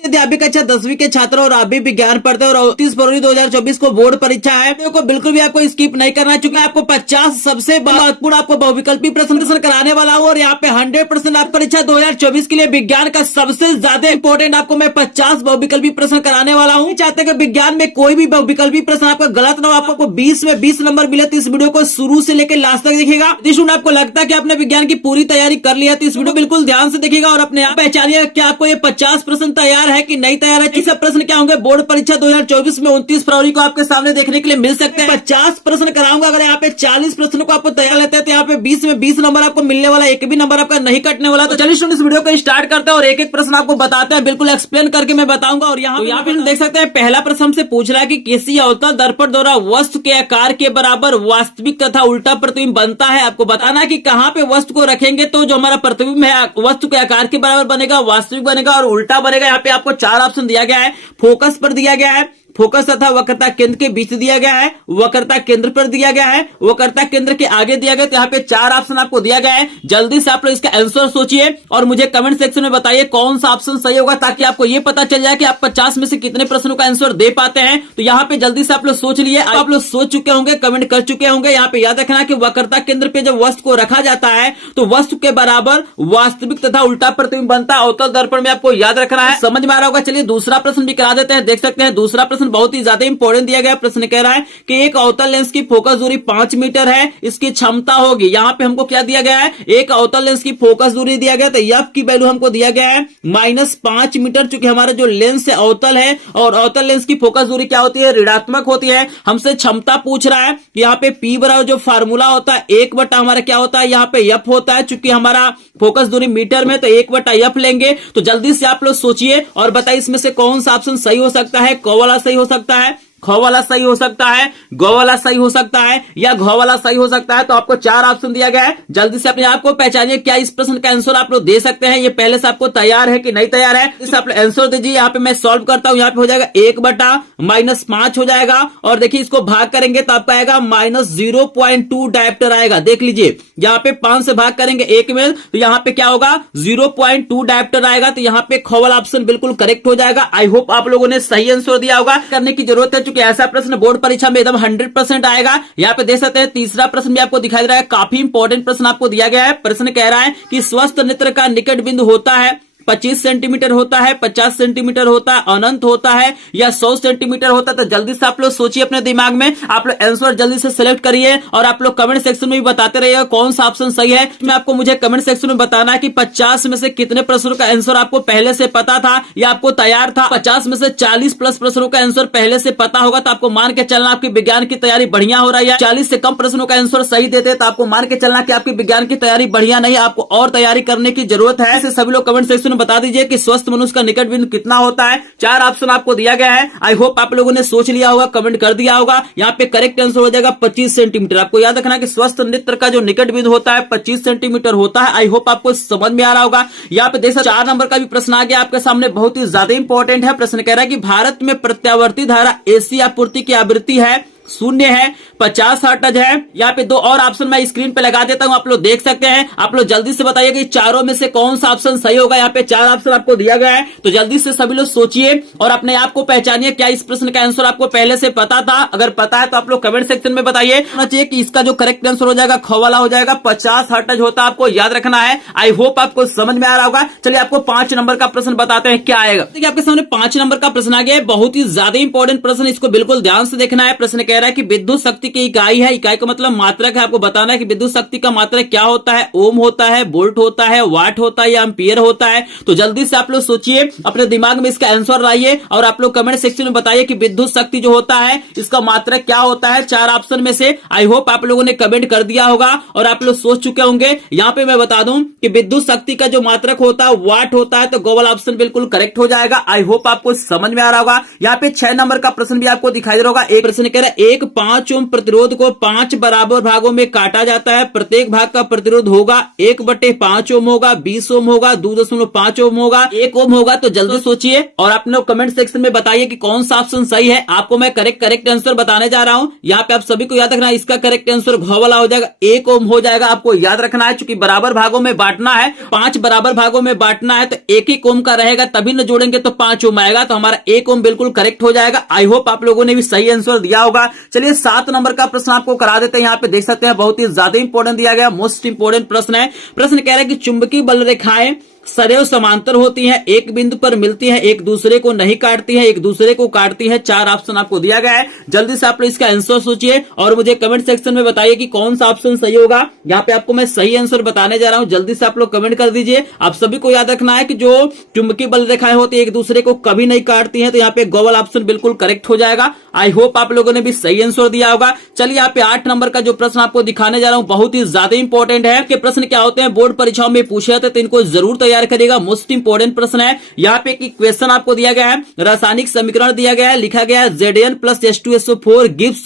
अध्यापक कक्षा 10वीं के छात्र और आप भी विज्ञान पढ़ते हैं और 29 फरवरी 2024 को बोर्ड परीक्षा है। तो बिल्कुल भी आपको स्किप नहीं करना है, चूंकि आपको 50 सबसे महत्वपूर्ण आपको बहुविकल्पी प्रश्न कराने वाला हूँ और यहाँ पे 100% आप परीक्षा 2024 के लिए विज्ञान का सबसे ज्यादा इंपॉर्टेंट आपको मैं 50 बहुविकल्पी प्रश्न कराने वाला हूँ। चाहते हैं कि विज्ञान में कोई भी बहुविकल्पी प्रश्न आपका गलत ना हो, आपको 20 में 20 नंबर मिले, तो इस वीडियो को शुरू से लेकर लास्ट तक देखिएगा। यदि आपको लगता है कि आपने विज्ञान की पूरी तैयारी कर लिया तो इस वीडियो बिल्कुल ध्यान से देखिएगा और अपने आप पहचानिएगा कि आपको ये 50 प्रश्न तैयार है कि नहीं तैयार है। सब प्रश्न क्या होंगे बोर्ड परीक्षा 2024 में 29 फरवरी को आपके सामने देखने के लिए मिल सकते हैं। 50 प्रश्न कराऊंगा, अगर यहाँ पे 40 प्रश्नों को आपको तैयार लेते हैं तो यहाँ पे 20 में 20 नंबर आपको मिलने वाला, एक भी नंबर आपका नहीं कटने वाला। तो चलिए इस वीडियो को स्टार्ट करते हैं और एक एक प्रश्न आपको बताते हैं, बिल्कुल एक्सप्लेन करके मैं बताऊंगा। और यहाँ पे हम देख सकते हैं पहला प्रश्न हमसे पूछ रहा है कि किसी अवतल दर्पण द्वारा वस्तु के आकार के बराबर वास्तविक तथा उल्टा प्रतिबिंब बनता है। आपको बताना है कि कहाँ पे वस्तु को रखेंगे तो जो हमारा प्रतिबिंब है वस्तु के आकार के बराबर बनेगा, वास्तविक बनेगा और उल्टा बनेगा। यहाँ पे आपको 4 ऑप्शन दिया गया है। फोकस पर दिया गया है, फोकस तथा वक्रता केंद्र के बीच दिया गया है, वक्रता केंद्र पर दिया गया है, वक्रता केंद्र के आगे दिया गया। तो यहाँ पे 4 ऑप्शन आपको दिया गया है। जल्दी से आप लोग इसका आंसर सोचिए और मुझे कमेंट सेक्शन में बताइए कौन सा ऑप्शन सही होगा, ताकि आपको ये पता चल जाए कि आप 50 में से कितने प्रश्नों का आंसर दे पाते हैं। तो यहाँ पे जल्दी से आप लोग सोच लिए, आप लोग सोच चुके होंगे, कमेंट कर चुके होंगे। यहाँ पे याद रखना कि वक्रता केंद्र पे जब वस्तु को रखा जाता है तो वस्तु के बराबर वास्तविक तथा उल्टा प्रतिबिंब बनता है। अवतल दर्पण में आपको याद रखना है, समझ में आ रहा होगा। चलिए दूसरा प्रश्न भी करा देते हैं। देख सकते हैं दूसरा प्रश्न बहुत ही ज्यादा इंपॉर्टेंट दिया गया। प्रश्न कह रहा है कि एक अवतल लेंस की फोकस दूरी 5 मीटर है, इसकी क्षमता होगी। यहाँ पे हमको क्या दिया गया है, एक अवतल लेंस की फोकस दूरी दिया गया, तो एफ की वैल्यू हमको दिया गया है -5 मीटर। चूंकि हमारा जो लेंस है अवतल है और अवतल लेंस की फोकस दूरी क्या होती है, ऋणात्मक होती है। हमसे क्षमता पूछ रहा है। यहाँ पे P बराबर जो फार्मूला होता है 1/, हमारा क्या होता है, यहाँ पे एफ होता है। चूंकि हमारा फोकस दूरी मीटर में तो 1/f लेंगे। तो जल्दी से आप लोग सोचिए और बताइए इसमें से कौन सा ऑप्शन सही हो सकता है। क वाला सही हो सकता है, ख वाला सही हो सकता है, ग वाला सही हो सकता है या घ वाला सही हो सकता है। तो आपको 4 ऑप्शन दिया गया है। जल्दी से अपने आप को पहचानिए, क्या इस प्रश्न का आंसर आप लोग दे सकते हैं। ये पहले से आपको तैयार है कि नहीं तैयार है, इस आप आंसर दीजिए। यहाँ पे मैं सॉल्व करता हूँ। यहाँ पे हो जाएगा 1/-5 हो जाएगा और देखिए इसको भाग करेंगे तो आपका आएगा -0.2 डायोप्टर आएगा। देख लीजिए यहाँ पे 5 से भाग करेंगे 1 में तो यहाँ पे क्या होगा 0.2 डायोप्टर आएगा। तो यहाँ पे ख वाला ऑप्शन बिल्कुल करेक्ट हो जाएगा। आई होप आप लोगों ने सही आंसर दिया होगा। करने की जरूरत है क्योंकि ऐसा प्रश्न बोर्ड परीक्षा में एकदम 100% आएगा। यहाँ पे देख सकते हैं तीसरा प्रश्न भी आपको दिखाई दे रहा है, काफी इंपॉर्टेंट प्रश्न आपको दिया गया है। प्रश्न कह रहा है कि स्वस्थ नेत्र का निकट बिंदु होता है 25 सेंटीमीटर होता है, 50 सेंटीमीटर होता है, अनंत होता है या 100 सेंटीमीटर होता है। तो जल्दी से आप लोग सोचिए अपने दिमाग में, आप लोग आंसर जल्दी से सिलेक्ट करिए और आप लोग कमेंट सेक्शन में भी बताते रहिएगा कौन सा ऑप्शन सही है। मैं आपको मुझे कमेंट सेक्शन में बताना है कि 50 में से कितने प्रश्नों का आंसर आपको पहले से पता था या आपको तैयार था। 50 में से 40 प्लस प्रश्नों का आंसर पहले से पता होगा तो आपको मान के चलना आपकी विज्ञान की तैयारी बढ़िया हो रही है। 40 से कम प्रश्नों का आंसर सही देते तो आपको मान के चलना कि आपकी विज्ञान की तैयारी बढ़िया नहीं, आपको और तैयारी करने की जरूरत है। ऐसे सभी लोग कमेंट सेक्शन में बता दीजिए कि स्वस्थ मनुष्य का निकट बिंदु कितना होता है। 4 ऑप्शन आपको दिया गया है। आई होप आप लोगों ने सोच लिया होगा, कमेंट कर दिया होगा। यहाँ पे करेक्ट आंसर हो जाएगा 25 सेंटीमीटर। आपको याद रखना कि स्वस्थ नेत्र का जो निकट बिंदु होता है 25 सेंटीमीटर होता है। आई होप आपको समझ में आ रहा होगा। यहाँ पे देखा 4 नंबर का भी प्रश्न आ गया आपके सामने, बहुत ही ज्यादा इंपॉर्टेंट है। प्रश्न कह रहा है कि भारत में प्रत्यावर्ती धारा एसी आपूर्ति की आवृत्ति है 0 है, 50 हर्ट्ज है। यहाँ पे 2 और ऑप्शन मैं स्क्रीन पे लगा देता हूँ, आप लोग देख सकते हैं। आप लोग जल्दी से बताइए कि चारों में से कौन सा ऑप्शन सही होगा। यहाँ पे 4 ऑप्शन आपको दिया गया है। तो जल्दी से सभी लोग सोचिए और अपने आप को पहचानिए, क्या इस प्रश्न का आंसर आपको पहले से पता था। अगर पता है तो आप लोग कमेंट सेक्शन में बताइए। चाहिए कि इसका जो करेक्ट आंसर हो जाएगा ख वाला हो जाएगा, 50 हर्ट्ज होता है, आपको याद रखना है। आई होप आपको समझ में आ रहा होगा। चलिए आपको 5 नंबर का प्रश्न बताते हैं क्या आएगा। देखिए आपके सामने 5 नंबर का प्रश्न आ गया है, बहुत ही ज्यादा इंपॉर्टेंट प्रश्न, इसको बिल्कुल ध्यान से देखना है। प्रश्न कह रहा है कि विद्युत शक्ति की इकाई है, इकाई का मतलब मात्रक है। आपको बताना है कि विद्युत शक्ति का मात्रक क्या होता है, ओम होता है, वोल्ट होता है, वाट होता है या एम्पियर होता है। तो जल्दी से आप लोग सोचिए, अपने दिमाग में इसका आंसर लाइए और आप लोग कमेंट सेक्शन में बताइए कि विद्युत शक्ति जो होता है इसका मात्रक क्या होता है 4 ऑप्शन में से। आई होप आप लोगों ने कमेंट कर दिया होगा और आप लोग सोच चुके होंगे। यहाँ पे मैं बता दूं कि विद्युत शक्ति का जो मात्रक होता है वाट होता है, तो गो वाला ऑप्शन बिल्कुल करेक्ट हो जाएगा। आई होप आपको समझ में आ रहा होगा। यहाँ पे 6 नंबर का प्रश्न भी आपको दिखाई दे रहा होगा। एक प्रश्न कह रहा है एक 5 ओम प्रतिरोध को 5 बराबर भागों में काटा जाता है। प्रत्येक भाग का प्रतिरोध होगा 1/5 ओम होगा, 20 ओम होगा, 2.5 ओम होगा, 1 ओम होगा। तो जल्दी सोचिए और आप लोग कमेंट सेक्शन में बताइए कि कौन सा ऑप्शन सही है। आपको मैं करेक्ट आंसर बताने जा रहा हूं। यहाँ पे आप सभी को याद रखना है, इसका करेक्ट आंसर घ वाला हो जाएगा, 1 ओम हो जाएगा। आपको याद रखना है, चूंकि बराबर भागों में बांटना है, 5 बराबर भागों में बांटना है, तो 1 ओम का रहेगा, तभी न जोड़ेंगे तो 5 ओम आएगा। तो हमारा 1 ओम बिल्कुल करेक्ट हो जाएगा। आई होप आप लोगों ने भी सही आंसर दिया होगा। चलिए 7 नंबर का प्रश्न आपको करा देते हैं। यहाँ पे देख सकते हैं बहुत ही ज्यादा इंपॉर्टेंट दिया गया, मोस्ट इंपॉर्टेंट प्रश्न है। प्रश्न कह रहा है कि चुंबकीय बल रेखाएं सदैव समांतर होती हैं, एक बिंदु पर मिलती हैं, एक दूसरे को नहीं काटती हैं, एक दूसरे को काटती हैं। 4 ऑप्शन आपको दिया गया है। जल्दी से आप लोग इसका आंसर सोचिए और मुझे कमेंट सेक्शन में बताइए कि कौन सा ऑप्शन सही होगा। यहाँ पे आपको मैं सही आंसर बताने जा रहा हूं, जल्दी से आप लोग कमेंट कर दीजिए। आप सभी को याद रखना है कि जो चुंबकीय बल रेखाएं होती है एक दूसरे को कभी नहीं काटती हैं, तो यहाँ पे गोवल ऑप्शन बिल्कुल करेक्ट हो जाएगा। आई होप आप लोगों ने भी सही आंसर दिया होगा। चलिए यहाँ पे 8 नंबर का जो प्रश्न आपको दिखाने जा रहा हूं बहुत ही ज्यादा इंपॉर्टेंट है। कि प्रश्न क्या होते हैं, बोर्ड परीक्षाओं में पूछे जाते हैं, तो इनको जरूर तैयार करिएगा। मोस्ट इंपॉर्टेंट प्रश्न है। यहाँ पे एक क्वेश्चन आपको दिया गया है, रासायनिक समीकरण दिया गया है, लिखा गया है Zn plus H2SO4 gives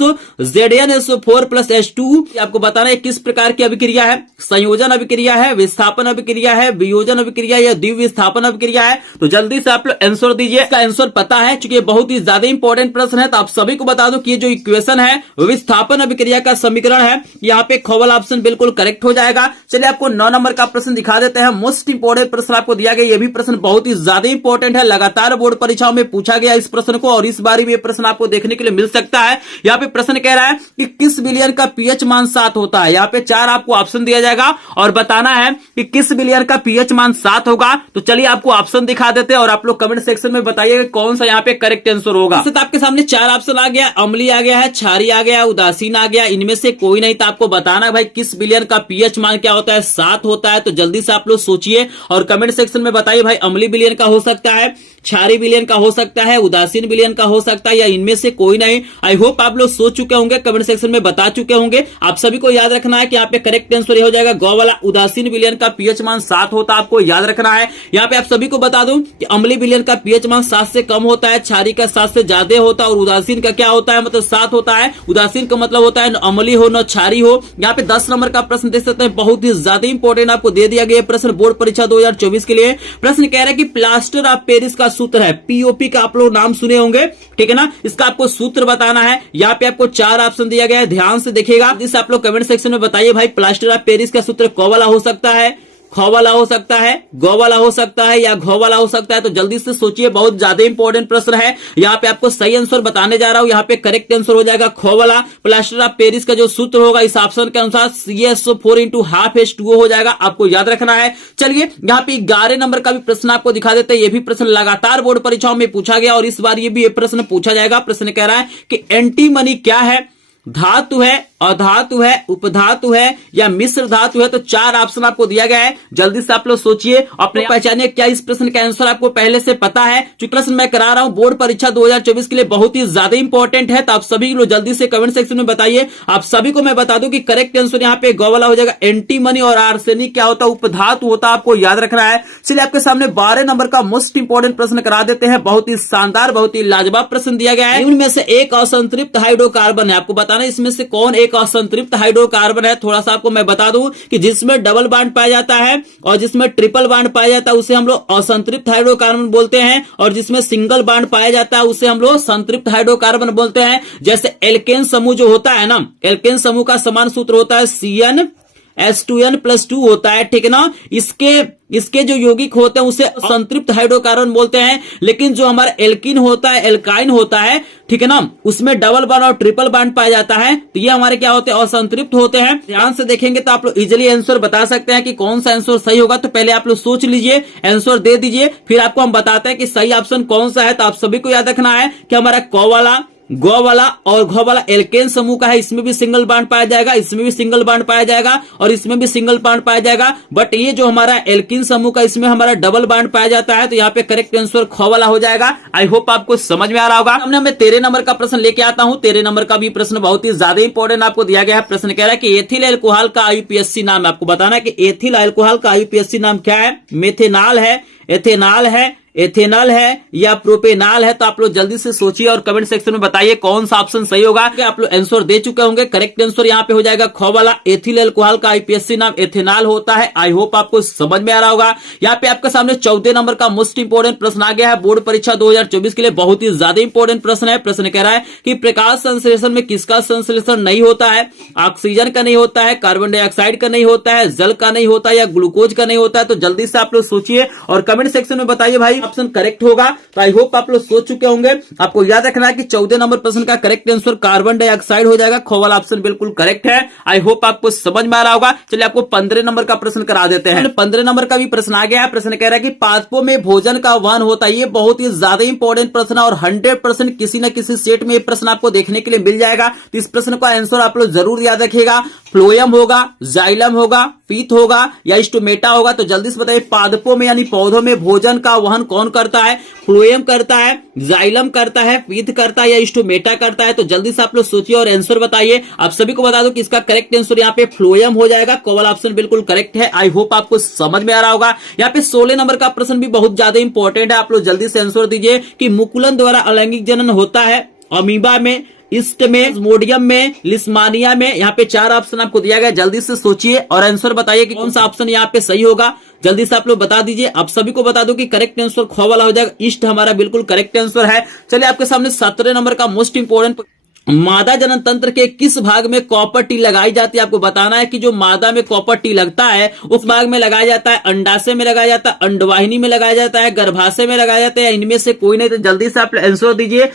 ZnSO4 plus H2। आपको बताना है किस प्रकार की अभिक्रिया है, संयोजन अभिक्रिया है, विस्थापन अभिक्रिया है, वियोजन अभिक्रिया या द्विविस्थापन अभिक्रिया है। तो जल्दी से आप लोग आंसर दीजिए। इसका आंसर पता है, चूंकि बहुत ही ज्यादा इंपॉर्टेंट प्रश्न है, तो आप सभी को बता दो कि ये जो इक्वेशन है विस्थापन अभिक्रिया का समीकरण है। यहाँ पे ख वाला ऑप्शन बिल्कुल करेक्ट हो जाएगा। चलिए आपको 9 नंबर का प्रश्न दिखा देते हैं। मोस्ट इंपॉर्टेंट प्रश्न आपको दिया गया, ये भी प्रश्न बहुत ही ज्यादा इंपॉर्टेंट है। लगातार बोर्ड परीक्षाओं में पूछा गया इस प्रश्न को, और इस बार भी ये प्रश्न आपको देखने के लिए मिल सकता है। यहाँ पे प्रश्न कह रहा है कि किस विलयन का पीएच मान 7 होता है। यहाँ पे 4 आपको ऑप्शन दिया जाएगा और बताना है कि किस विलयन का पीएच मान 7 होगा। तो चलिए आपको ऑप्शन दिखा देते हैं और आप लोग कमेंट सेक्शन में बताइए कौन सा यहाँ पे करेक्ट आंसर होगा। तो आपके सामने 4 ऑप्शन आ गया, अम्लीय आ गया है, क्षारीय आ गया, उदासीन आ गया। इनमें से कोई नहीं, तो आपको बताना है भाई किस विलयन का पीएच मान क्या होता है, 7 होता है। तो जल्दी से आप लोग सोचिए और कमेंट सेक्शन में बताइए भाई अम्लीय विलयन का हो सकता है, क्षारीय विलयन का हो सकता है, उदासीन विलयन का हो सकता है, या इनमें से कोई नहीं। आई होप आप लोग सोच चुके होंगे, कमेंट सेक्शन में बता चुके होंगे। आप सभी को याद रखना है कि यहाँ पे करेक्ट आंसर ये हो जाएगा ग वाला, उदासीन विलयन का पीएच मान 7 होता है। आपको याद रखना है। यहाँ पे आप सभी को बता दूं कि अम्लीय विलयन का पीएच मान 7 से कम होता है, क्षारीय का 7 से ज्यादा होता है, और उदासीन का क्या होता है, मतलब 7 होता है। उदासीन का मतलब होता है न अम्लीय हो न क्षारीय हो। यहाँ पे 10 नंबर का प्रश्न देख सकते हैं, बहुत ही ज्यादा इंपॉर्टेंट आपको दे दिया गया प्रश्न बोर्ड परीक्षा 2024 के लिए। प्रश्न कह रहा है कि प्लास्टर ऑफ पेरिस का सूत्र है, पीओपी का आप लोग नाम सुने होंगे, ठीक है ना। इसका आपको सूत्र बताना है। यहाँ पे आपको 4 ऑप्शन दिया गया है, ध्यान से देखिएगा। जिससे आप लोग कमेंट सेक्शन में बताइए भाई प्लास्टर ऑफ पेरिस का सूत्र क वाला हो सकता है, ख वाला हो सकता है, ग वाला हो सकता है, या घ वाला हो सकता है। तो जल्दी से सोचिए, बहुत ज्यादा इंपॉर्टेंट प्रश्न है। यहाँ पे आपको सही आंसर बताने जा रहा हूं। यहाँ पे करेक्ट आंसर हो जाएगा ख वाला। प्लास्टर ऑफ पेरिस का जो सूत्र होगा इस ऑप्शन के अनुसार CaSO4 × ½ H2O हो जाएगा। आपको याद रखना है। चलिए यहाँ पे 11 नंबर का भी प्रश्न आपको दिखा देते हैं। ये भी प्रश्न लगातार बोर्ड परीक्षाओं में पूछा गया और इस बार ये भी प्रश्न पूछा जाएगा। प्रश्न कह रहा है कि एंटीमनी क्या है, धातु है, अधातु है, उपधातु है, या मिश्र धातु है। तो 4 ऑप्शन आपको दिया गया है। जल्दी से आप लोग सोचिए, अपने पहचानिए क्या इस प्रश्न का आंसर आपको पहले से पता है। जो प्रश्न मैं करा रहा हूं बोर्ड परीक्षा 2024 के लिए बहुत ही ज्यादा इंपॉर्टेंट है। तो आप सभी लोग जल्दी से कमेंट सेक्शन में बताइए। आप सभी को मैं बता दूं कि करेक्ट आंसर यहाँ पे ग वाला हो जाएगा। एंटीमनी और आर्सेनिक क्या होता है, उपधातु होता है। आपको याद रखना है। चलिए आपके सामने 12 नंबर का मोस्ट इंपॉर्टेंट प्रश्न करा देते हैं। बहुत ही शानदार, बहुत ही लाजवाब प्रश्न दिया गया है। इनमें से एक असंतृप्त हाइड्रोकार्बन है। आपको बताना इसमें से कौन एक असंतृप्त हाइड्रोकार्बन है। थोड़ा सा आपको मैं बता दूं कि जिसमें डबल बॉन्ड पाया जाता है और जिसमें ट्रिपल बॉन्ड पाया जाता है उसे हम लोग असंतृप्त हाइड्रोकार्बन बोलते हैं, और जिसमें सिंगल बॉन्ड पाया जाता है उसे हम लोग संतृप्त हाइड्रोकार्बन बोलते हैं। जैसे एल्केन समूह जो होता है ना, एल्केन समूह का समान सूत्र होता है CnH2n+2 होता है, ठीक है ना। इसके जो यौगिक होते हैं उसे असंतृप्त हाइड्रोकार्बन बोलते हैं। लेकिन जो हमारा एल्कीन होता है, एल्काइन होता है, ठीक है ना, उसमें डबल बॉन्ड और ट्रिपल बॉन्ड पाया जाता है। तो ये हमारे क्या होते हैं, असंतृप्त होते हैं। ध्यान से देखेंगे तो आप लोग इजिली आंसर बता सकते हैं कि कौन सा आंसर सही होगा। तो पहले आप लोग सोच लीजिए, आंसर दे दीजिए, फिर आपको हम बताते हैं कि सही ऑप्शन कौन सा है। तो आप सभी को याद रखना है कि हमारा क वाला, ग वाला और घ वाला एल्केन समूह का है। इसमें भी सिंगल बॉन्ड पाया जाएगा, इसमें भी सिंगल बॉन्ड पाया जाएगा, और इसमें भी सिंगल बॉन्ड पाया जाएगा। बट ये जो हमारा एल्कीन समूह का, इसमें हमारा डबल बॉन्ड पाया जाता है। तो यहाँ पे करेक्ट आंसर ख वाला हो जाएगा। आई होप आपको समझ में आ रहा होगा। हमने मैं 13 नंबर का प्रश्न लेके आता हूं। 13 नंबर का भी प्रश्न बहुत ही ज्यादा इंपॉर्टेंट आपको दिया गया है। प्रश्न कह रहा है कि एथिल अल्कोहल का IUPAC नाम है। आपको बताना है कि एथिल अल्कोहल का IUPAC नाम क्या है। मेथेनॉल है, एथेनॉल है, एथेनॉल है या प्रोपेनॉल है? तो आप लोग जल्दी से सोचिए और कमेंट सेक्शन में बताइए कौन सा ऑप्शन सही होगा। आप लोग आंसर दे चुके होंगे। करेक्ट आंसर यहाँ पे हो जाएगा ख वाला, एथिल अल्कोहल का आईपीएससी नाम एथेनॉल होता है। आई होप आपको समझ में आ रहा होगा। यहाँ पे आपके सामने 14 नंबर का मोस्ट इंपोर्टेंट प्रश्न आ गया है बोर्ड परीक्षा 2024 के लिए। बहुत ही ज्यादा इंपोर्टेंट प्रश्न है। प्रश्न कह रहा है कि प्रकाश संश्लेषण में किसका संश्लेषण नहीं होता है? ऑक्सीजन का नहीं होता है, कार्बन डाइऑक्साइड का नहीं होता है, जल का नहीं होता है या ग्लूकोज का नहीं होता है? तो जल्दी से आप लोग सोचिए और कमेंट सेक्शन में बताइए भाई ऑप्शन करेक्ट होगा। तो आई होप आप लोग सोच चुके होंगे। आपको याद रखना है कि 14 नंबर प्रश्न का करेक्ट आंसर कार्बन डाइऑक्साइड हो जाएगा। ख वाला ऑप्शन बिल्कुल करेक्ट है। आई होप आपको समझ में आ रहा होगा। चलिए आपको 15 नंबर का प्रश्न करा देते हैं। 15 नंबर का भी प्रश्न आ गया है। प्रश्न कह रहा है कि पादपों में भोजन का वहन होता है। ये बहुत ही ज्यादा इंपॉर्टेंट प्रश्न है और 100% किसी न किसी सेट में ये प्रश्न आपको देखने के लिए मिल जाएगा। तो इस प्रश्न का आंसर आप लोग जरूर याद रखिएगा। फ्लोएम होगा, जाइलम होगा, पीत होगा या स्टोमेटा होगा? तो जल्दी से बताइए पादपों में यानी पौधों में भोजन का वहन कौन करता है? फ्लोएम करता है, जाइलम करता है, पीत करता है या स्टोमेटा करता है? तो जल्दी से आप लोग सोचिए और आंसर बताइए। आप सभी को बता दो कि इसका करेक्ट आंसर यहाँ पे फ्लोएम हो जाएगा। कॉल ऑप्शन बिल्कुल करेक्ट है। आई होप आपको समझ में आ रहा होगा। यहाँ पे 16 नंबर का प्रश्न भी बहुत ज्यादा इंपॉर्टेंट है। आप लोग जल्दी से आंसर दीजिए कि मुकुलन द्वारा अलैंगिक जनन होता है अमीबा में, ईस्ट में, मोडियम में, लिस्मानिया में? यहाँ पे 4 ऑप्शन आपको दिया गया। जल्दी से सोचिए और आंसर बताइए कि कौन सा ऑप्शन यहाँ पे सही होगा। जल्दी से आप लोग बता दीजिए। आप सभी को बता दो कि करेक्ट आंसर ख वाला हो जाएगा। ईस्ट हमारा बिल्कुल करेक्ट आंसर है। चलिए आपके सामने 17 नंबर का मोस्ट इंपोर्टेंट मादा जनन तंत्र के किस भाग में कॉपर टी लगाई जाती है? आपको बताना है कि जो मादा में कॉपर टी लगता है उस भाग में लगाया जाता है, अंडाशय में लगाया जाता है, अंडवाहिनी में लगाया जाता है, गर्भाशय में लगाया जाता है, इनमें से कोई नहीं? तो जल्दी से आप आंसर दीजिए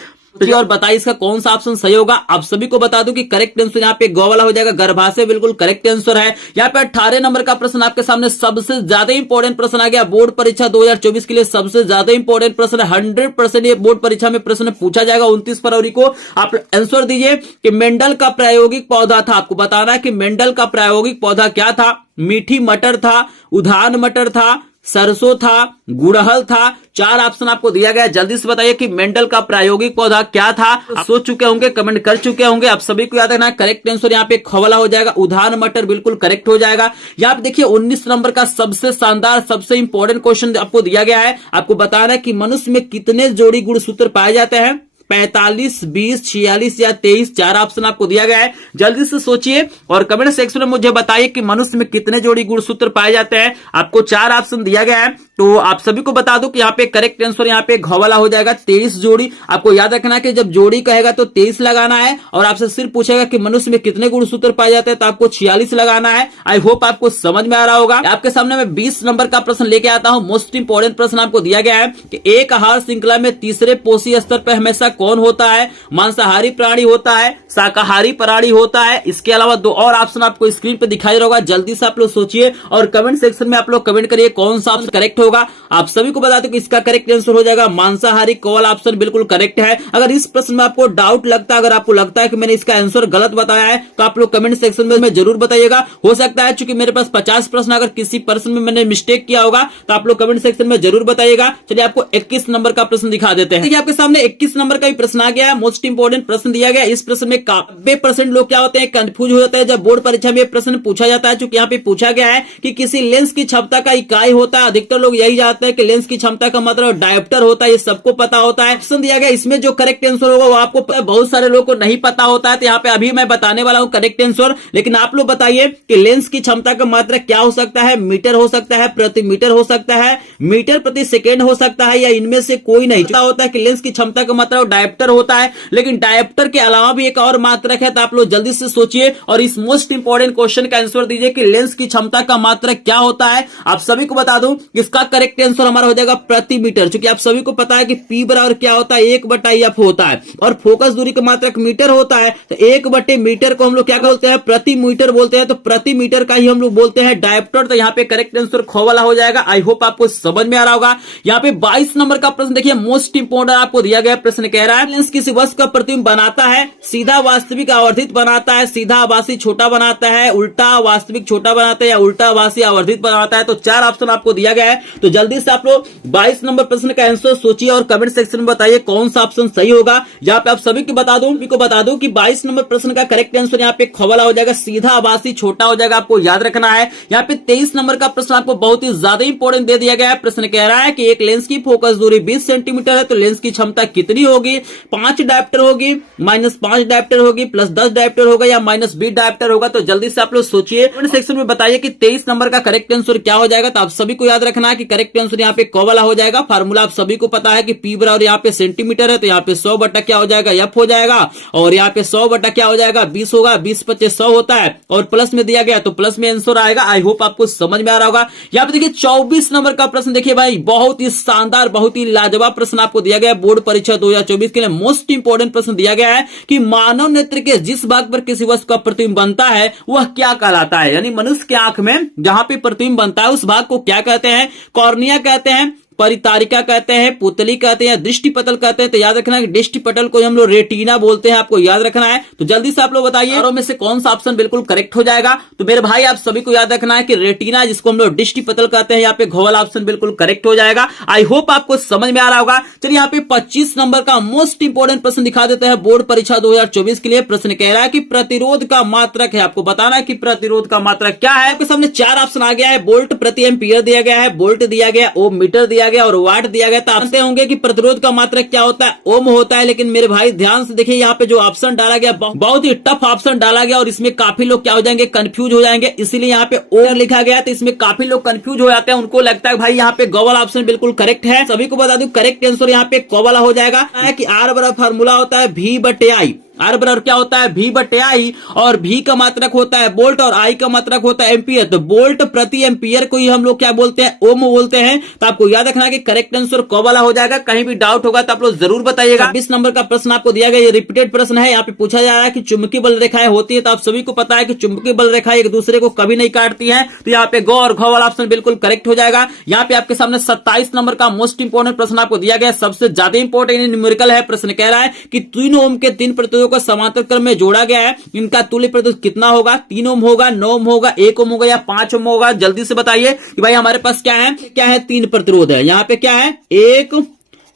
और बताइए इसका कौन सा ऑप्शन सही होगा। आप सभी को बता दूं कि करेक्ट आंसर यहाँ पे गौ वाला हो जाएगा। गर्भाशय बिल्कुल करेक्ट आंसर है। यहाँ पे 18 नंबर का प्रश्न आपके सामने सबसे ज्यादा इंपॉर्टेंट प्रश्न आ गया बोर्ड परीक्षा 2024 के लिए। सबसे ज्यादा इंपॉर्टेंट प्रश्न है। 100% ये बोर्ड परीक्षा में प्रश्न पूछा जाएगा 29 फरवरी को। आप आंसर दीजिए कि मेंडल का प्रायोगिक पौधा था। आपको बताना है कि मेंडल का प्रायोगिक पौधा क्या था? मीठी मटर था, उधान मटर था, सरसों था, गुड़हल था? 4 ऑप्शन आपको दिया गया। जल्दी से बताइए कि मेंडल का प्रायोगिक पौधा क्या था। आप सोच चुके होंगे, कमेंट कर चुके होंगे। आप सभी को याद रखना करेक्ट आंसर यहाँ पे ख वाला हो जाएगा। उधान मटर बिल्कुल करेक्ट हो जाएगा। यहाँ पे देखिए 19 नंबर का सबसे शानदार सबसे इंपॉर्टेंट क्वेश्चन आपको दिया गया है। आपको बताना है कि मनुष्य में कितने जोड़ी गुणसूत्र पाए जाते हैं? 45, 20, 46 या 23? 4 ऑप्शन आपको दिया गया है। जल्दी से सोचिए और कमेंट सेक्शन में मुझे बताइए कि मनुष्य में कितने जोड़ी गुणसूत्र पाए जाते हैं। आपको 4 ऑप्शन दिया गया है। तो आप सभी को बता दो कि यहाँ पे करेक्ट आंसर यहाँ पे घ वाला हो जाएगा 23 जोड़ी। आपको याद रखना है कि जब जोड़ी कहेगा तो 23 लगाना है और आपसे सिर्फ पूछेगा कि मनुष्य में कितने गुणसूत्र पाए जाते हैं तो आपको 46 लगाना है। आई होप आपको समझ में आ रहा होगा। आपके सामने मैं 20 नंबर का प्रश्न लेके आता हूं। मोस्ट इंपोर्टेंट प्रश्न आपको दिया गया है कि एक आहार श्रृंखला में तीसरे पोषी स्तर पर हमेशा कौन होता है? मांसाहारी प्राणी होता है, शाकाहारी प्राणी होता है? इसके अलावा 2 और ऑप्शन आपको स्क्रीन पे दिखाई दे रहा होगा। जल्दी से आप लोग सोचिए और कमेंट सेक्शन में आप लोग कमेंट करिए कौन सा ऑप्शन करेक्ट होगा। आप सभी को बता दो कि इसका करेक्ट आंसर हो जाएगा मांसाहारी। कॉल ऑप्शन बिल्कुल करेक्ट है। अगर इस प्रश्न में आपको डाउट लगता है, अगर आपको लगता है कि मैंने इसका आंसर गलत बताया है तो आप लोग कमेंट सेक्शन में जरूर बताइएगा। हो सकता है चूंकि मेरे पास 50 प्रश्न, अगर किसी प्रश्न में मैंने मिस्टेक किया होगा तो आप लोग कमेंट सेक्शन में जरूर बताइएगा। चलिए आपको 21 नंबर का प्रश्न दिखा देते हैं। आपके सामने 21 नंबर का भी प्रश्न आ गया है। मोस्ट इंपोर्टेंट प्रश्न दिया गया। इस प्रश्न में 90% लोग क्या होते हैं, कंफ्यूज हो जाते हैं जब बोर्ड परीक्षा में प्रश्न पूछा जाता है। चूंकि यहाँ पे पूछा गया है कि किसी लेंस की क्षमता का इकाई होता है। अधिकतर लोग यही जानते हैं कि लेंस की क्षमता का मतलब डायोप्टर होता है। ये सबको पता होता है। ऑप्शन दिया गया, इसमें जो करेक्ट आंसर होगा वो आपको बहुत सारे लोगों को नहीं पता होता है। तो यहाँ पे अभी मैं बताने वाला हूँ करेक्ट आंसर। लेकिन आप लोग बताइए कि लेंस की क्षमता का मात्रा क्या हो सकता है? मीटर हो सकता है, प्रति मीटर हो सकता है, मीटर प्रति सेकेंड हो सकता है या इनमें से कोई नहीं? पता होता है कि लेंस की क्षमता का मात्रक डायोप्टर होता है। लेकिन डायोप्टर के अलावा भी एक और मात्रक है। तो आप लोग जल्दी से सोचिए और इस मोस्ट इंपोर्टेंट क्वेश्चन का आंसर दीजिए कि लेंस की क्षमता का मात्रक क्या होता है। आप सभी को बता दूं इसका करेक्ट आंसर हमारा हो जाएगा प्रति मीटर। क्योंकि आप सभी को पता है कि P बराबर क्या होता है, 1/F होता है और फोकस दूरी का मात्रक मीटर होता है। तो 1/मीटर को हम लोग क्या बोलते हैं? प्रति मीटर बोलते हैं। तो प्रति मीटर का ही हम लोग बोलते हैं डायोप्टर। तो यहाँ पे करेक्ट आंसर ख वाला हो जाएगा। आई होप आपको समझ में आ रहा होगा। यहाँ पे 22 नंबर का प्रश्न देखिए, मोस्ट इंपोर्टेंट आपको दिया गया प्रश्न कह रहा है लेंस किसी वस्तु का प्रतिबिंब बनाता है, सीधा वास्तविक आवर्धित बनाता है, सीधा आभासी छोटा बनाता है, उल्टा वास्तविक छोटा बनाता है या उल्टा आभासी आवर्धित बनाता है? तो 4 ऑप्शन आपको दिया गया है। तो जल्दी से आप लोग 22 नंबर प्रश्न का आंसर सोचिए और कमेंट सेक्शन में बताइए कौन सा ऑप्शन सही होगा। यहाँ पे आप सभी को बता दूं कि 22 नंबर प्रश्न का करेक्ट आंसर यहाँ पे खवाला हो जाएगा, सीधा आभासी छोटा हो जाएगा, आपको याद रखना है। यहाँ पे 23 नंबर का प्रश्न आपको बहुत ही ज्यादा इंपॉर्टेंट दे दिया गया है। प्रश्न कह रहा है कि एक लेंस की फोकस दूरी 20 सेंटीमीटर है तो लेंस की क्षमता कितनी होगी? 5 डायप्टर होगी, -5 डायप्टर होगी, +10 डायप्टर होगा या -20 डायप्टर होगा? तो जल्दी से आप लोग सोचिए, कमेंट सेक्शन में बताइए कि 23 नंबर का करेक्ट आंसर क्या हो जाएगा। तो आप सभी को याद रखना है कि करेक्ट आंसर यहाँ पे क वाला हो जाएगा। फार्मूला आप सभी को पता है कि P बराबर यहाँ पे सेंटीमीटर है तो यहाँ पे 100 बटा क्या हो जाएगा? F हो जाएगा। और यहाँ पे 100 बटा क्या हो जाएगा? 20 होगा, 20 × 25 100 होता है और प्लस में दिया गया तो प्लस में आंसर आएगा। आई होप आपको समझ में आ रहा होगा। यहाँ पे देखिए 24 नंबर का प्रश्न देखिए भाई, बहुत ही शानदार, बहुत ही लाजवाब प्रश्न आपको दिया गया है। बोर्ड परीक्षा 2024 के लिए मोस्ट इंपोर्टेंट प्रश्न दिया गया है कि मानव नेत्र के जिस भाग पर किसी वस्तु का प्रतिबिंब बनता है वह क्या कहलाता है? यानी मनुष्य की आंख में जहां पे प्रतिबिंब बनता है उस भाग को क्या कहते हैं? कॉर्निया कहते हैं, परितारिका कहते हैं, पुतली कहते हैं, दृष्टि पटल कहते हैं। तो याद रखना कि दृष्टि पटल को हम लोग रेटिना बोलते हैं, आपको याद रखना है। तो जल्दी से आप लोग बताइए चारों में से कौन सा ऑप्शन बिल्कुल करेक्ट हो जाएगा? तो मेरे भाई आप सभी को याद रखना है कि रेटिना, जिसको हम लोग दृष्टि पटल कहते हैं, यहाँ पे घ वाला ऑप्शन बिल्कुल करेक्ट हो जाएगा। आई होप आपको समझ में आ रहा होगा। चलिए यहाँ पे 25 नंबर का मोस्ट इंपोर्टेंट प्रश्न दिखा देते हैं बोर्ड परीक्षा 2024 के लिए। प्रश्न कह रहा है कि प्रतिरोध का मात्रक है, आपको बताना है कि प्रतिरोध का मात्रक क्या है। आपके सामने 4 ऑप्शन आ गया है। वोल्ट प्रति एम्पीयर दिया गया है, वोल्ट दिया गया, ओम मीटर दिया गया और वाट दिया गया। तो आप जानते होंगे कि प्रतिरोध का मात्रक क्या होता है? ओम होता है। लेकिन मेरे भाई ध्यान से देखिए, यहाँ पे जो ऑप्शन डाला गया बहुत ही टफ ऑप्शन डाला गया और इसमें काफी लोग क्या हो जाएंगे? कंफ्यूज हो जाएंगे। इसीलिए यहाँ पे ओम लिखा गया, तो इसमें काफी लोग कंफ्यूज हो जाते हैं। उनको लगता है भाई यहाँ पे ग वाला ऑप्शन बिल्कुल करेक्ट है। सभी को बता दूं करेक्ट आंसर यहाँ पे क वाला हो जाएगा कि R बराबर फार्मूला होता है V/I। R बराबर क्या होता है? V/I और V का मात्रक होता है वोल्ट और I का मात्रक होता है एम्पियर। तो वोल्ट प्रति एम्पियर को ही हम लोग क्या बोलते हैं? ओम बोलते हैं। तो आपको याद रखना कि करेक्ट आंसर क वाला हो जाएगा। कहीं भी डाउट होगा तो आप लोग जरूर बताइएगा। 20 नंबर का प्रश्न आपको दिया गया, ये रिपीटेड प्रश्न है। यहाँ पे पूछा जा रहा है कि चुंबकीय बल रेखाएं होती है, तो आप सभी को पता है कि चुंबकीय बल रेखाएं एक दूसरे को कभी नहीं काटती है। तो यहाँ पे ग और घ वाला ऑप्शन बिल्कुल करेक्ट हो जाएगा। यहाँ पे आपके सामने 27 नंबर का मोस्ट इंपोर्टेंट प्रश्न आपको दिया गया, सबसे ज्यादा इंपोर्टेंट न्यूमेरिकल है। प्रश्न कह रहा है कि 3 ओम के 3 प्रतिरोधों को समांतर क्रम में जोड़ा गया है, इनका तुल्य प्रतिरोध कितना होगा? 3 ओम होगा, 9 ओम होगा, 1 ओम होगा या 5 ओम होगा? जल्दी से बताइए कि भाई हमारे पास क्या है? 3 प्रतिरोध है। यहाँ पे क्या है? 1,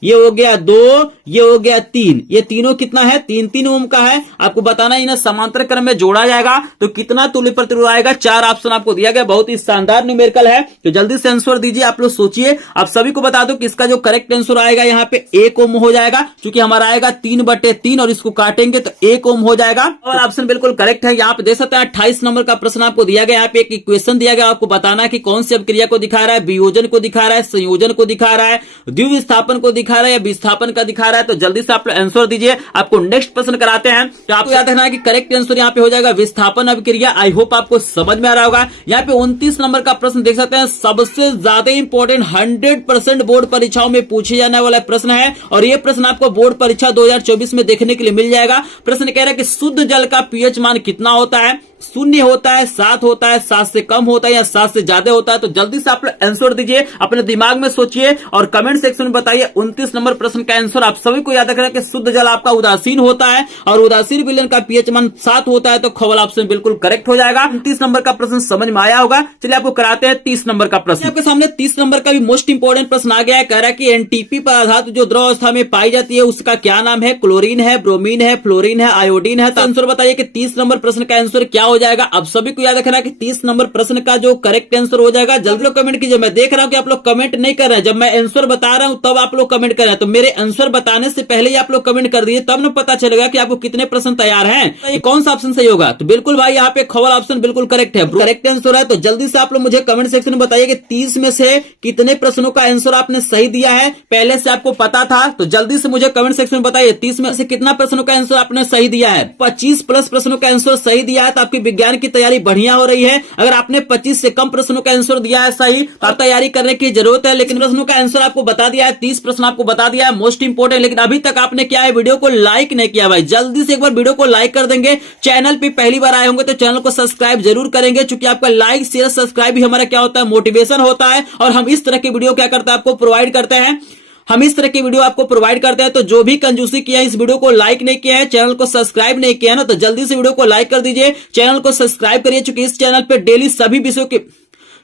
ये हो गया 2, ये हो गया 3। ये तीनों कितना है? 3 ओम का है। आपको बताना इन्हें समांतर क्रम में जोड़ा जाएगा तो कितना तुल्य प्रतिरोध आएगा? 4 ऑप्शन आपको दिया गया, बहुत ही शानदार न्यूमेरिकल है। तो जल्दी से आंसर दीजिए। आप लोग सोचिए। आप सभी को बता दो कि इसका जो करेक्ट आंसर आएगा यहाँ पे 1 ओम हो जाएगा, क्योंकि हमारा आएगा 3/3 और इसको काटेंगे तो 1 ओम हो जाएगा। और ऑप्शन बिल्कुल करेक्ट है। यहाँ पे देख सकते हैं 28 नंबर का प्रश्न आपको दिया गया। यहाँ पे एक इक्वेशन दिया गया, आपको बताना है कि कौन सी अभिक्रिया को दिखा रहा है? वियोजन को दिखा रहा है, संयोजन को दिखा रहा है, द्विविस्थापन को दिखा रहा है या विस्थापन का दिखा रहा है? तो जल्दी से आप आंसर दीजिए। आपको नेक्स्ट प्रश्न कराते हैं। तो आपको याद रखना है कि करेक्ट आंसर यहाँ पे हो जाएगा विस्थापन अभिक्रिया। आई होप आपको समझ में आ रहा होगा। यहाँ पे 29 नंबर का प्रश्न देख सकते हैं, सबसे ज्यादा इंपॉर्टेंट 100% बोर्ड परीक्षाओं में पूछे जाने वाला प्रश्न है और ये प्रश्न आपको बोर्ड परीक्षा 2024 में देखने के लिए मिल जाएगा। प्रश्न कह रहा है कि शुद्ध जल का पीएच मान कितना होता है? 0 होता है, 7 होता है, 7 से कम होता है या 7 से ज्यादा होता है? तो जल्दी से आप लोग आंसर दीजिए, अपने दिमाग में सोचिए और कमेंट सेक्शन में बताइए 29 नंबर प्रश्न का आंसर। आप सभी को याद रखना कि शुद्ध जल आपका उदासीन होता है और उदासीन विलयन का पीएच मान 7 होता है। तो ख वाला ऑप्शन बिल्कुल करेक्ट हो जाएगा। 29 नंबर का प्रश्न समझ में आया होगा। चलिए आपको कराते हैं 30 नंबर का प्रश्न। आपके सामने 30 नंबर का भी मोस्ट इंपोर्टेंट प्रश्न आ गया है। कह रहा है कि एनटीपी पदार्थ जो द्रव अवस्था में पाई जाती है उसका क्या नाम है? क्लोरीन है, ब्रोमीन है, फ्लोरीन है, आयोडीन है? तो आंसर बताइए कि 30 नंबर प्रश्न का आंसर क्या हो जाएगा। आप सभी को याद रखना कि 30 नंबर प्रश्न का जो करेक्ट आंसर हो जाएगा, जल्दी लोग कमेंट कीजिए। मैं देख रहा हूं कि आप लोग कमेंट नहीं कर रहे हैं। जब मैं आंसर बता रहा हूं तब आप लोग कमेंट कर रहे हैं, तो मेरे आंसर बताने से पहले ही आप लोग कमेंट कर दिए, तब न पता चलेगा कि आपको कितने प्रश्न तैयार हैं। तो ये कौन सा ऑप्शन सही होगा? तो बिल्कुल भाई यहाँ पे ख वाला ऑप्शन बिल्कुल करेक्ट है, करेक्ट आंसर है। तो जल्दी से आप लोग मुझे कमेंट सेक्शन में बताइए कि 30 में से कितने प्रश्नों का आंसर आपने सही दिया है। पहले से आपको पता था? तो जल्दी से मुझे कमेंट सेक्शन में बताइए 30 में से कितना प्रश्नों का आंसर आपने सही दिया है। 25 प्लस प्रश्नों का आंसर सही दिया है तो आपकी विज्ञान की तैयारी बढ़िया हो रही है। अगर आपने 25 से कम प्रश्नों का आंसर दिया है सही, तो आप तैयारी करने की जरूरत है। लेकिन प्रश्नों का आंसर आपको बता दिया है, 30 प्रश्न आपको बता दिया है मोस्ट इंपोर्टेंट। लेकिन अभी तक आपने क्या है, वीडियो को लाइक नहीं किया भाई। जल्दी से एक बार वीडियो को लाइक कर देंगे। चैनल पे पहली बार आए होंगे तो चैनल को सब्सक्राइब जरूर करेंगे, क्योंकि आपका लाइक शेयर सब्सक्राइब भी हमारा क्या होता है, मोटिवेशन होता है। और हम इस तरह की वीडियो क्या करते हैं, आपको प्रोवाइड करते हैं। हम इस तरह की वीडियो आपको प्रोवाइड करते हैं। तो जो भी कंजूसी किया है, इस वीडियो को लाइक नहीं किया है, चैनल को सब्सक्राइब नहीं किया है ना, तो जल्दी से वीडियो को लाइक कर दीजिए, चैनल को सब्सक्राइब करिए, क्योंकि इस चैनल पे डेली सभी विषयों के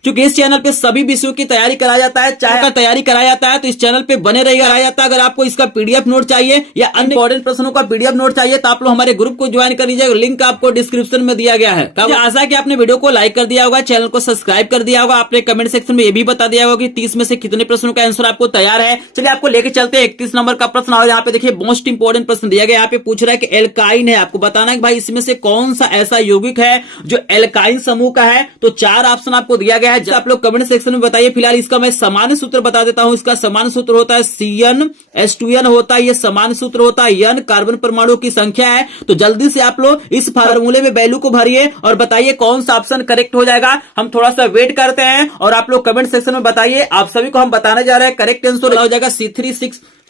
क्योंकि इस चैनल पे सभी विषयों की तैयारी कराया जाता है, चाहे तैयारी कराया जाता है तो इस चैनल पे बने रहिएगा जाता है। अगर आपको इसका पीडीएफ नोट चाहिए या अन्य इंपॉर्टेंट प्रश्नों का पीडीएफ नोट चाहिए तो आप लोग हमारे ग्रुप को ज्वाइन कर लीजिए, लिंक आपको डिस्क्रिप्शन में दिया गया है। मुझे आशा है कि आपने वीडियो को लाइक कर दिया होगा, चैनल को सब्सक्राइब कर दिया होगा, आपने कमेंट सेक्शन में ये भी बता दिया होगा कि 30 में से कितने प्रश्नों का आंसर आपको तैयार है। चलिए आपको लेके चलते हैं 31 नंबर का प्रश्न। और यहाँ पे देखिए मोस्ट इंपोर्टेंट प्रश्न दिया गया, यहाँ पे पूछ रहा है कि एल्काइन है, आपको बताना है कि भाई इसमें से कौन सा ऐसा यौगिक है जो एल्काइन समूह का है। तो 4 ऑप्शन आपको दिया गया है, आप लोग कमेंट सेक्शन में बताइए। फिलहाल इसका मैं सामान्य सूत्र बता देता हूं। इसका सामान्य सूत्र होता है CnH2n होता है, ये सामान्य सूत्र होता है। n कार्बन परमाणु की संख्या है। तो जल्दी से आप लोग इस फार्मूले में वैल्यू को भरिए और बताइए कौन सा ऑप्शन करेक्ट हो जाएगा। हम थोड़ा सा वेट करते हैं और आप लोग कमेंट सेक्शन में बताइए। आप सभी को हम बताने जा रहे हैं करेक्ट आंसर हो जाएगा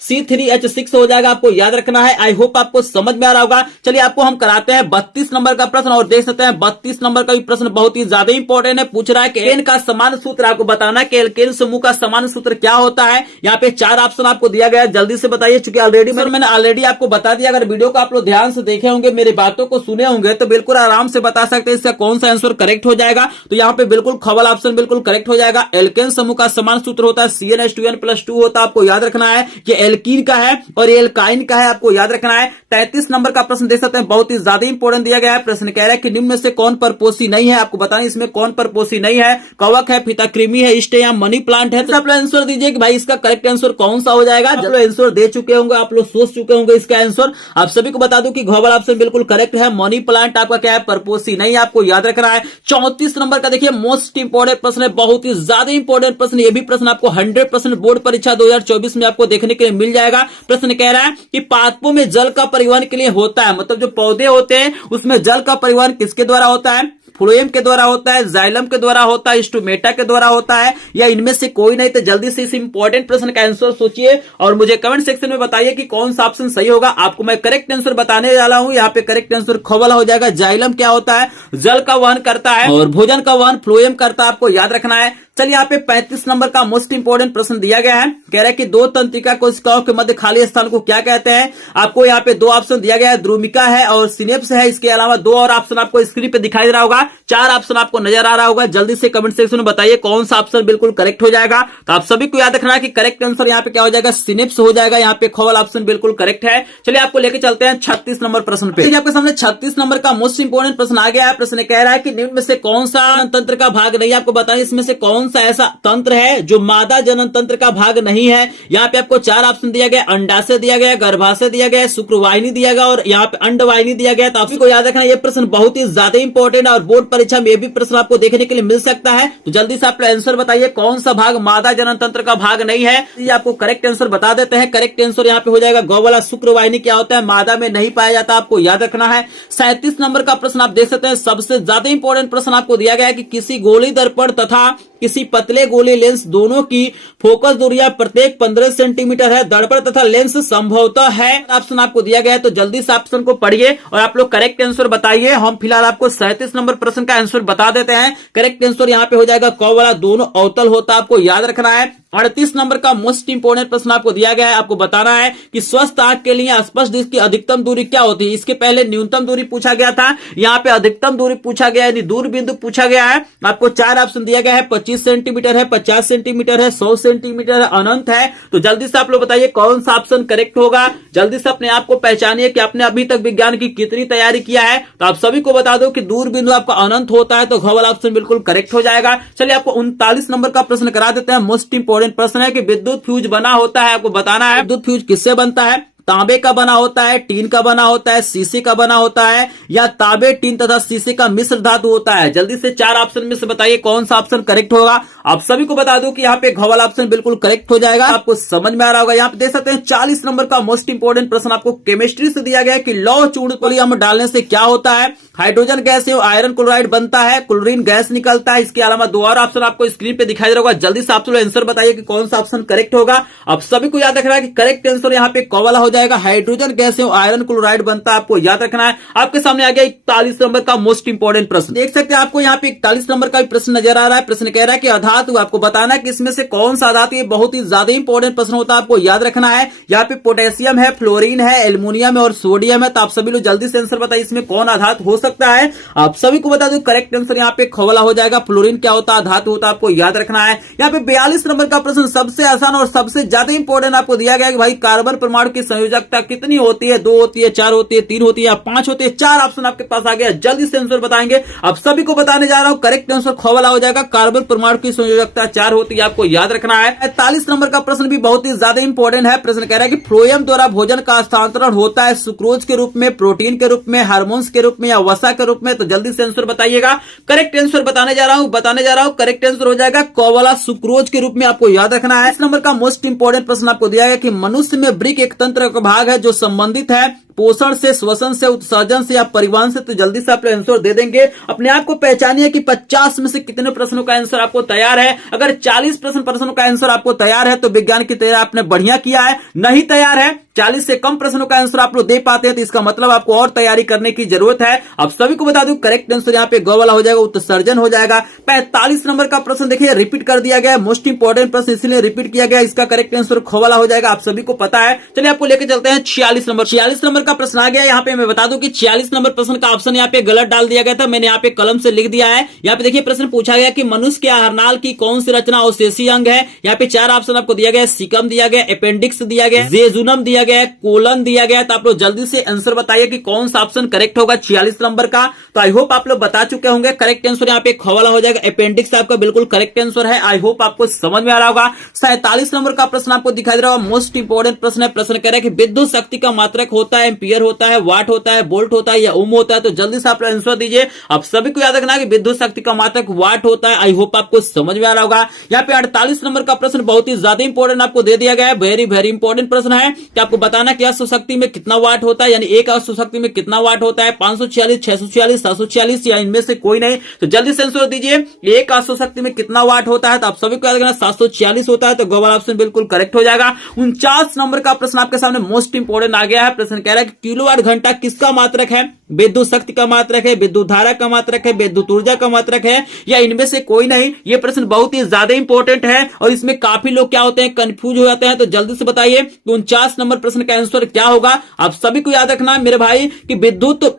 C3H6 हो जाएगा, आपको याद रखना है। आई होप आपको समझ में आ रहा होगा। चलिए आपको हम कराते हैं 32 नंबर का प्रश्न और देख सकते हैं 32 नंबर का भी प्रश्न बहुत ही ज्यादा इंपॉर्टेंट है। पूछ रहा है कि एन का समान सूत्र, आपको बताना है कि एल्केन समूह का समान सूत्र क्या होता है। यहाँ पे 4 ऑप्शन आपको दिया गया है, जल्दी से बताइए। चूंकि मैंने ऑलरेडी आपको बता दिया, अगर वीडियो को आप लोग ध्यान से देखे होंगे, मेरी बातों को सुने होंगे तो बिल्कुल आराम से बता सकते हैं इसका कौन सा आंसर करेक्ट हो जाएगा। तो यहाँ पे बिल्कुल खवल ऑप्शन बिल्कुल करेक्ट हो जाएगा। एल्केन समूह का समान सूत्र होता है CnH2n+2 होता है, आपको याद रखना है कि एल्कीन का है और एल्काइन का है, आपको याद रखना है। 33 नंबर का प्रश्न देख सकते हैं, बहुत ही ज्यादा इंपॉर्टेंट दिया गया है। प्रश्न कह रहा है कि निम्न में से कौन परपोषी नहीं है, आपको बताना इसमें कौन परपोषी नहीं है। कवक है, फीताकृमि है, इष्ट या मनी प्लांट है। तो आप लोग आंसर दीजिए कि भाई इसका करेक्ट आंसर कौन सा हो जाएगा। आप लोग आंसर दे चुके होंगे, आप लोग सोच चुके होंगे इसका आंसर। आप सभी को बता दूं कि ग्लोबल ऑप्शन बिल्कुल करेक्ट है। मनी प्लांट आपका क्या है, परपोषी नहीं है, आपको याद रखना है। 34 नंबर का देखिए मोस्ट इंपॉर्टेंट प्रश्न है, बहुत ही ज्यादा इंपॉर्टेंट प्रश्न। ये भी प्रश्न आपको 100% बोर्ड परीक्षा 2024 में आपको देखने के लिए मिल जाएगा। प्रश्न कह रहा है कि पादपों में जल का परिवहन के लिए होता है, मतलब जो पौधे होते हैं उसमें जल का परिवहन किसके द्वारा होता है। फ्लोएम के द्वारा होता है, जाइलम के द्वारा होता है, स्टोमेटा के द्वारा होता है, या इनमें से कोई नहीं। तो जल्दी से इस इंपॉर्टेंट प्रश्न का आंसर सोचिए और मुझे कमेंट सेक्शन में बताइए कि कौन सा ऑप्शन सही होगा। आपको मैं करेक्ट आंसर बताने वाला हूं। यहाँ पे करेक्ट आंसर खवला हो जाएगा। जाइलम क्या होता है, जल का वहन करता है और भोजन का वहन फ्लोएम करता है, आपको याद रखना है। चलिए यहाँ पे 35 नंबर का मोस्ट इंपोर्टेंट प्रश्न दिया गया है। कह रहा है कि 2 तंत्रिका कोशिकाओं के मध्य खाली स्थान को क्या कहते हैं। आपको यहाँ पे 2 ऑप्शन दिया गया है, द्रुमिका है और सिनेप्स है। इसके अलावा 2 और ऑप्शन आपको स्क्रीन पे दिखाई दे रहा होगा। 4 ऑप्शन आपको नजर आ रहा होगा। जल्दी से कमेंट सेक्शन में बताइए कौन सा ऑप्शन बिल्कुल करेक्ट हो जाएगा। तो आप सभी को याद रखना है कि करेक्ट आंसर यहाँ पे क्या हो जाएगा, सिनेप्स हो जाएगा। यहाँ पे खवल ऑप्शन बिल्कुल करेक्ट है। चलिए आपको लेके चलते हैं 36 नंबर प्रश्न पे। आपके सामने 36 नंबर का मोस्ट इंपोर्टेंट प्रश्न आ गया है। प्रश्न कह रहा है कि निम्न में से कौन सा तंत्र का भाग नहीं है। आपको बताइए इसमें से कौन सा ऐसा तंत्र है जो मादा जनन तंत्र का भाग नहीं है। यहाँ पे आपको 4 ऑप्शन दिया गया, अंडाशय दिया गया, गर्भाशय दिया गया, शुक्रवाहिनी दिया गया और यहाँ पे अंडवाहिनी दिया गया। तो आपको याद रखना ये प्रश्न बहुत ही ज्यादा इंपॉर्टेंट है और बोर्ड परीक्षा में ये भी प्रश्न आपको देखने के लिए मिल सकता है। तो जल्दी से आप आंसर बताइए कौन सा भाग मादा जनन तंत्र का भाग नहीं है। ये आपको करेक्ट आंसर बता देते हैं। करेक्ट आंसर यहाँ पे हो जाएगा गौवला। शुक्रवाहिनी क्या होता है, मादा में नहीं पाया जाता, आपको याद रखना है। 37 नंबर का प्रश्न आप देख सकते हैं, सबसे ज्यादा इंपॉर्टेंट प्रश्न आपको दिया गया है कि किसी गोली दर्पण तथा किसी पतले गोली लेंस दोनों की फोकस दूरियां प्रत्येक 15 सेंटीमीटर है। दर्पण तथा लेंस संभवतः है। ऑप्शन आपको दिया गया है, तो जल्दी से ऑप्शन को पढ़िए और आप लोग करेक्ट आंसर बताइए। हम फिलहाल आपको 37 नंबर प्रश्न का आंसर बता देते हैं। करेक्ट आंसर यहाँ पे हो जाएगा क वाला, दोनों अवतल होता है, आपको याद रखना है। 38 नंबर का मोस्ट इंपोर्टेंट प्रश्न आपको दिया गया है। आपको बताना है कि स्वस्थ आंख के लिए स्पष्ट डिस्क की अधिकतम दूरी क्या होती है। इसके पहले न्यूनतम दूरी पूछा गया था, यहाँ पे अधिकतम दूरी पूछा गया है, दूर बिंदु पूछा गया है। आपको 4 ऑप्शन दिया गया है, 25 सेंटीमीटर है, 50 सेंटीमीटर है, 100 सेंटीमीटर है, अनंत है। तो जल्दी से आप लोग बताइए कौन सा ऑप्शन करेक्ट होगा। जल्दी से अपने आप को पहचानिए कि आपने अभी तक विज्ञान की कितनी तैयारी किया है। तो आप सभी को बता दो कि दूर बिंदु आपका अनंत होता है, तो घ वाला ऑप्शन बिल्कुल करेक्ट हो जाएगा। चलिए आपको 39 नंबर का प्रश्न करा देते हैं। मोस्ट इंपोर्टेंट प्रश्न है कि विद्युत फ्यूज बना होता है। आपको बताना है विद्युत फ्यूज किससे बनता है। तांबे का बना होता है, टीन का बना होता है, शीशे का बना होता है, या तांबे, टीन तथा शीशे का मिश्र धातु होता है। जल्दी से 4 ऑप्शन में से बताइए कौन सा ऑप्शन करेक्ट होगा। आप सभी को बता दूं कि यहाँ पे घ वाला ऑप्शन बिल्कुल करेक्ट हो जाएगा। आपको समझ में आ रहा होगा। यहाँ पे देख सकते हैं 40 नंबर का मोस्ट इंपोर्टेंट प्रश्न आपको केमिस्ट्री से दिया गया है कि लौह चूर्ण पोलियम डालने से क्या होता है। हाइड्रोजन गैस एवं आयरन क्लोराइड बनता है, क्लोरीन गैस निकलता है। इसके अलावा 2 और ऑप्शन आपको स्क्रीन पे दिखाई दे रहा होगा। जल्दी से आप लोग आंसर बताइए कि कौन सा ऑप्शन करेक्ट होगा। आप सभी को याद रखना है कि करेक्ट आंसर यहाँ पे क वाला हो जाएगा। हाइड्रोजन गैस एवं आयरन क्लोराइड बनता है, आपको याद रखना है। आपके सामने आ गया 41 नंबर का मोस्ट इंपोर्टेंट प्रश्न। देख सकते हैं आपको यहाँ पे 41 नंबर का भी प्रश्न नजर आ रहा है। प्रश्न कह रहा है कि आधार धातु, आपको बताना है कि इसमें से कौन सा धातु, ये बहुत ही ज्यादा इंपॉर्टेंट प्रश्न होता है, आपको याद रखना है। यहाँ पे पोटेशियम है, फ्लोरीन है, एल्युमिनियम है और सोडियम है। तो आप सभी लोग जल्दी से आंसर बताइए इसमें कौन आधात हो सकता है। आप सभी को बता दो करेक्ट आंसर यहाँ पे खवला हो जाएगा। फ्लोरीन क्या होता है, धातु होता है, आपको याद रखना है। यहाँ पे 42 नंबर का प्रश्न सबसे आसान और सबसे ज्यादा इंपॉर्टेंट आपको दिया गया कि भाई कार्बन परमाणु की संयोजकता कितनी होती है, 2 होती है, 4 होती है, 3 होती है या 5 होती है। 4 ऑप्शन आपके पास आ गया, जल्दी से आंसर बताएंगे। अब सभी को बताने जा रहा हूं, करेक्ट आंसर खवला हो जाएगा। कार्बन परमाणु की संयोजकता 4 होती है, आपको याद रखना है। 45 नंबर का प्रश्न भी बहुत ही ज्यादा इंपॉर्टेंट है। प्रश्न कह रहा है कि फ्लोएम द्वारा भोजन का हस्तांतरण होता है सुक्रोज के रूप में, प्रोटीन के रूप में, हार्मोन्स के रूप में या वसा के रूप में। तो जल्दी से आंसर बताइएगा। करेक्ट आंसर बताने जा रहा हूं। करेक्ट आंसर हो जाएगा कोवला सुक्रोज के रूप में, आपको याद रखना है। इस नंबर का मोस्ट इंपॉर्टेंट प्रश्न आपको दिया गया कि मनुष्य में ब्रिक एक तंत्र का भाग है जो संबंधित है पोषण से, श्वसन से, उत्सर्जन से या परिवहन से। तो जल्दी से आप आंसर दे देंगे। अपने आप को पहचानिए कि 50 में से कितने प्रश्नों का आंसर आपको तैयार है। अगर 40 प्रश्नों का आंसर आपको तैयार है तो विज्ञान की तैयारी आपने बढ़िया किया है। नहीं तैयार है, 40 से कम प्रश्नों का आंसर आप लोग दे पाते हैं तो इसका मतलब आपको और तैयारी करने की जरूरत है। अब सभी को बता दूं करेक्ट आंसर यहाँ पे ग वाला हो जाएगा, उत्सर्जन हो जाएगा। 45 नंबर का प्रश्न देखिए रिपीट कर दिया गया, मोस्ट इंपॉर्टेंट प्रश्न इसलिए रिपीट किया गया। इसका करेक्ट आंसर ख वाला हो जाएगा, आप सभी को पता है। चलिए आपको लेकर चलते हैं 46 नंबर। 46 नंबर का प्रश्न आ गया। यहाँ पे मैं बता दूं कि 46 नंबर प्रश्न का ऑप्शन यहाँ पे गलत डाल दिया गया था, मैंने यहाँ पे कलम से लिख दिया है। यहाँ पे देखिए प्रश्न पूछा गया कि मनुष्य के आहारनाल की कौन सी रचना अवशेषीय अंग है। यहाँ पे 4 ऑप्शन आपको दिया गया, सीकम दिया गया, अपेंडिक्स दिया गया, जेजुनम दिया गया, कोलन दिया गया। तो आप लोग जल्दी से आंसर बताइए कि कौन सा ऑप्शन करेक्ट होगा 46 नंबर का। तो आई होप आप लोग बता चुके होंगे। करेक्ट आंसर यहाँ पे खवाला हो जाएगा, अपेंडिक्स आपका बिल्कुल करेक्ट आंसर है। आई होप आपको समझ में आ रहा होगा। 47 नंबर का प्रश्न आपको दिखाई दे रहा होगा, मोस्ट इंपॉर्टेंट प्रश्न है। प्रश्न कह रहा है कि विद्युत शक्ति का मात्रक होता है एम्पियर होता है, वाट होता है, वोल्ट होता है या ओम होता है। तो जल्दी से आप लोग आंसर दीजिए। आप सभी को याद रखना है कि विद्युत शक्ति का मात्रक वाट होता है। आई होप आपको समझ में आ रहा होगा। यहाँ पे 48 नंबर का प्रश्न बहुत ही ज्यादा इंपॉर्टेंट आपको दे दिया गया है। वेरी वेरी इंपॉर्टेंट प्रश्न है कि आपको बताना कि अश्व शक्ति में कितना वाट होता है, यानी एक अश्व शक्ति में कितना वाट होता है, 546, 646, 746 या इनमें से कोई नहीं। तो जल्दी से आंसर दीजिए, एक अश्व शक्ति में कितना वाट होता है। तो आप सभी को याद रखना 746 होता है। तो गो वाला ऑप्शन बिल्कुल करेक्ट हो जाएगा। 49 नंबर का प्रश्न आपके सामने मोस्ट इंपॉर्टेंट आ गया है। प्रश्न कह रहा है कि किलोवाट घंटा किसका मात्रक है, विद्युत शक्ति का मात्रक है, विद्युत धारा का मात्रक है, विद्युत ऊर्जा का मात्रक है या इनमें से कोई नहीं। ये प्रश्न बहुत ही ज्यादा इंपॉर्टेंट है और इसमें काफी लोग क्या होते हैं, कंफ्यूज हो जाते हैं। तो जल्दी से बताइए 49 नंबर प्रश्न का आंसर क्या होगा। आप सभी को याद रखना है मेरे भाई कि विद्युत,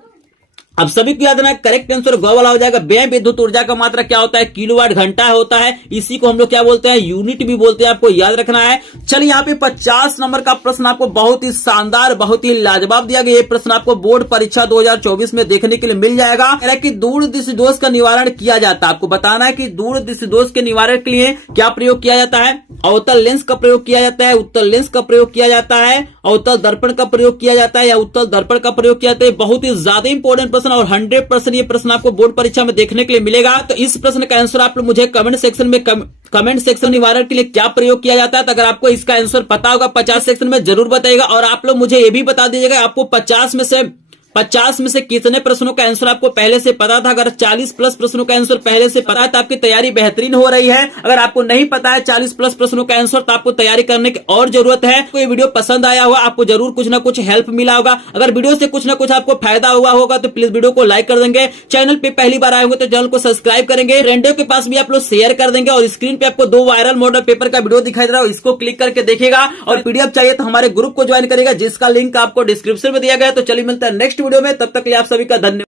अब सभी को याद रखना करेक्ट आंसर ग वाला हो जाएगा। व्यय विद्युत ऊर्जा का मात्रा क्या होता है, किलोवाट घंटा होता है। इसी को हम लोग क्या बोलते हैं, यूनिट भी बोलते हैं, आपको याद रखना है। चलिए यहाँ पे 50 नंबर का प्रश्न आपको बहुत ही शानदार, बहुत ही लाजवाब दिया गया। ये प्रश्न आपको बोर्ड परीक्षा 2024 में देखने के लिए मिल जाएगा। कह रहा है कि दूर दृष्टि दोष का निवारण किया जाता है। आपको बताना है कि दूर दृष्टि दोष के निवारण के लिए क्या प्रयोग किया जाता है। अवतल लेंस का प्रयोग किया जाता है, उत्तल लेंस का प्रयोग किया जाता है, अवतल दर्पण का प्रयोग किया जाता है या उत्तल दर्पण का प्रयोग किया जाता है। बहुत ही ज्यादा इंपॉर्टेंट प्रश्न और 100% ये प्रश्न आपको बोर्ड परीक्षा में देखने के लिए मिलेगा। तो इस प्रश्न का आंसर आप लोग मुझे कमेंट सेक्शन निवारण के लिए क्या प्रयोग किया जाता है। तो अगर आपको इसका आंसर पता होगा 50 सेक्शन में जरूर बताइएगा। और आप लोग मुझे ये भी बता दीजिएगा आपको 50 में से कितने प्रश्नों का आंसर आपको पहले से पता था। अगर 40 प्लस प्रश्नों का आंसर पहले से पता है तो आपकी तैयारी बेहतरीन हो रही है। अगर आपको नहीं पता है 40 प्लस प्रश्नों का आंसर तो आपको तैयारी करने की और जरूरत है। तो ये वीडियो पसंद आया होगा, आपको जरूर कुछ ना कुछ हेल्प मिला होगा। अगर वीडियो से कुछ ना कुछ आपको फायदा हुआ होगा तो प्लीज वीडियो को लाइक कर देंगे। चैनल पे पहली बार आए होंगे तो चैनल को सब्सक्राइब करेंगे, फ्रेंडों के पास भी आप लोग शेयर कर देंगे। और स्क्रीन पे आपको 2 वायरल मॉडल पेपर का वीडियो दिखाई दे रहा है, इसको क्लिक करके देखिएगा। और पीडीएफ चाहिए तो हमारे ग्रुप को ज्वाइन करेगा जिसका लिंक आपको डिस्क्रिप्शन में दिया गया। तो चलिए मिलता है नेक्स्ट वीडियो में, तब तक आप सभी का धन्यवाद।